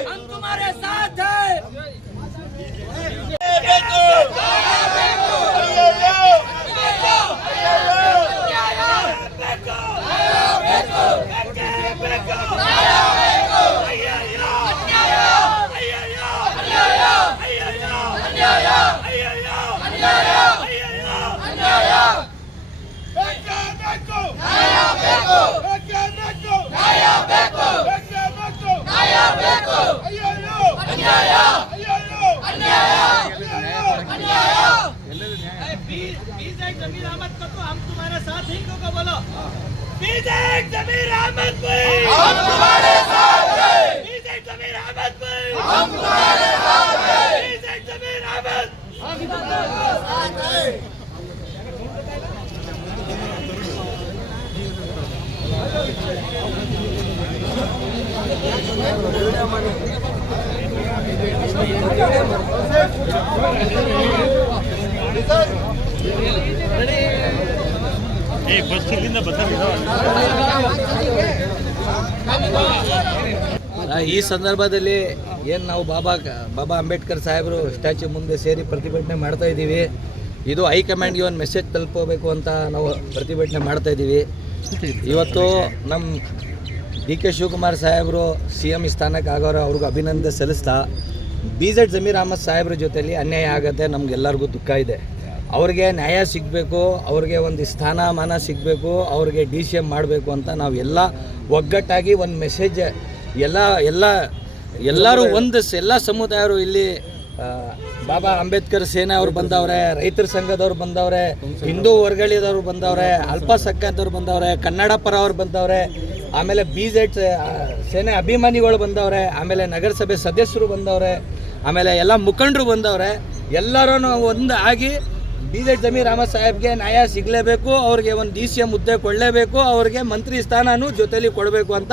हम तुम्हारे साथ हैं। जमीर अहमद को तो हम तुम्हारे साथ ही को बोलो। जमीर अहमद भाई हम तुम्हारे साथ हैं। जमीर अहमद भाई हम तुम्हारे साथ हैं। जमीर अहमद हम तुम्हारे साथ हैं। ಈ ಸಂದರ್ಭದಲ್ಲಿ ಏನು ನಾವು ಬಾಬಾ ಅಂಬೇಡ್ಕರ್ ಸಾಹೇಬರು ಸ್ಟ್ಯಾಚ್ಯೂ ಮುಂದೆ ಸೇರಿ ಪ್ರತಿಭಟನೆ ಮಾಡ್ತಾ ಇದ್ದೀವಿ. ಇದು ಹೈಕಮಾಂಡ್ಗೆ ಒಂದು ಮೆಸೇಜ್ ತಲುಪಬೇಕು ಅಂತ ನಾವು ಪ್ರತಿಭಟನೆ ಮಾಡ್ತಾ ಇದ್ದೀವಿ. ಇವತ್ತು ನಮ್ಮ DK ಶಿವಕುಮಾರ್ ಸಾಹೇಬರು CM ಸ್ಥಾನಕ್ಕೆ ಆಗೋರು ಅವ್ರಿಗೂ ಅಭಿನಂದನೆ ಸಲ್ಲಿಸ್ತಾ BZ ಜಮೀರ್ ಅಹಮದ್ ಸಾಹೇಬ್ರ ಜೊತೆಲಿ ಅನ್ಯಾಯ ಆಗುತ್ತೆ, ನಮಗೆಲ್ಲರಿಗೂ ದುಃಖ ಇದೆ. ಅವ್ರಿಗೆ ನ್ಯಾಯ ಸಿಗಬೇಕು, ಅವ್ರಿಗೆ ಒಂದು ಸ್ಥಾನಮಾನ ಸಿಗಬೇಕು, ಅವ್ರಿಗೆ DCM ಮಾಡಬೇಕು ಅಂತ ನಾವು ಎಲ್ಲ ಒಗ್ಗಟ್ಟಾಗಿ ಒಂದು ಮೆಸೇಜ್ ಎಲ್ಲರೂ ಎಲ್ಲ ಸಮುದಾಯರು ಇಲ್ಲಿ ಬಾಬಾ ಅಂಬೇಡ್ಕರ್ ಸೇನಾ ಅವ್ರು ಬಂದವ್ರೆ, ರೈತರ ಸಂಘದವ್ರು ಬಂದವ್ರೆ, ಹಿಂದೂ ವರ್ಗಳಿದವ್ರು ಬಂದವ್ರೆ, ಅಲ್ಪಸಂಖ್ಯಾತವ್ರು ಬಂದವ್ರೆ, ಕನ್ನಡ ಪರ ಅವ್ರು ಬಂದವ್ರೆ, ಆಮೇಲೆ BZ ಸೇನೆ ಅಭಿಮಾನಿಗಳು ಬಂದವ್ರೆ, ಆಮೇಲೆ ನಗರಸಭೆ ಸದಸ್ಯರು ಬಂದವ್ರೆ, ಆಮೇಲೆ ಎಲ್ಲ ಮುಖಂಡರು ಬಂದವ್ರೆ. ಎಲ್ಲರೂ ಒಂದು ಆಗಿ BZ ಜಮೀರ್ ಅಹಮದ್ ಸಾಹೇಬ್ಗೆ ನ್ಯಾಯ ಸಿಗಲೇಬೇಕು, ಅವ್ರಿಗೆ ಒಂದು DCM ಹುದ್ದೆ ಕೊಡಲೇಬೇಕು, ಅವ್ರಿಗೆ ಮಂತ್ರಿ ಸ್ಥಾನನೂ ಜೊತೆಲಿ ಕೊಡಬೇಕು ಅಂತ